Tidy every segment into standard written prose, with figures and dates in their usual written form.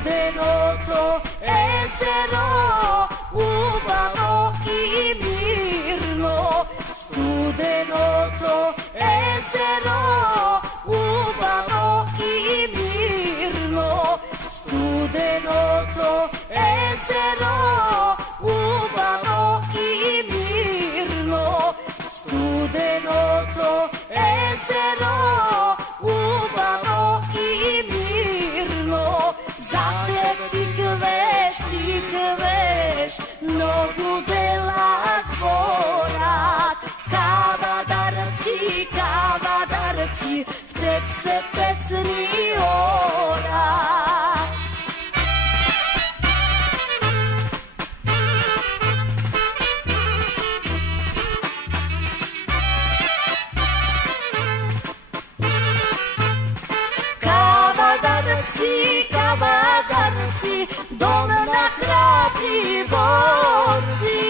Studeното езеро, убаво и мирно. Studeното езеро, убаво и мирно. Studeното езеро, убаво и мирно. Studeното езеро, убаво и мирно. За теб ти квеш, много дела сборят. Кавадарци, в теб се песни орат. Кавадарци, дом на храбри борци.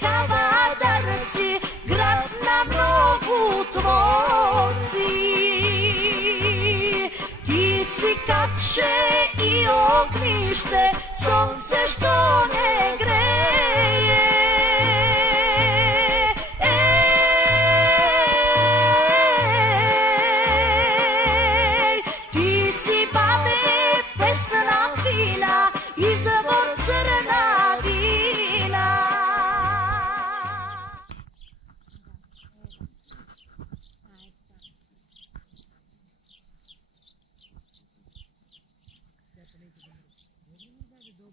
Кавадарци, град на много творци. Ти си капче и огнище, слънце, що не грее. Ти си бабе, песна фина, извор црна вина.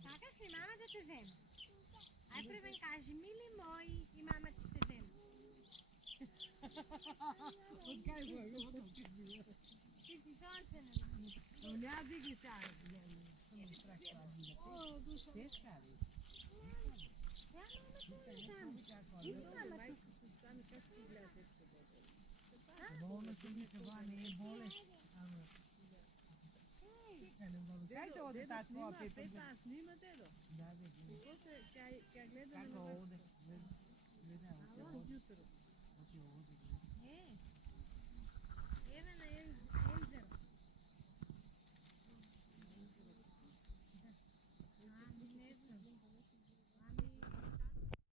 Сакаш ли мама да те вземе? Ай превен кажи, мили мои, и мама ти те вземе. Ти си сонцена. Няма диги сега. О, душа. Тежка ли? Ja, mama ти не знам. И мама ти. Болното ми това не е болест. Дайте от тази твоя пепа. Снима, дедо. Да, бе. Какво се, тя гледа на Како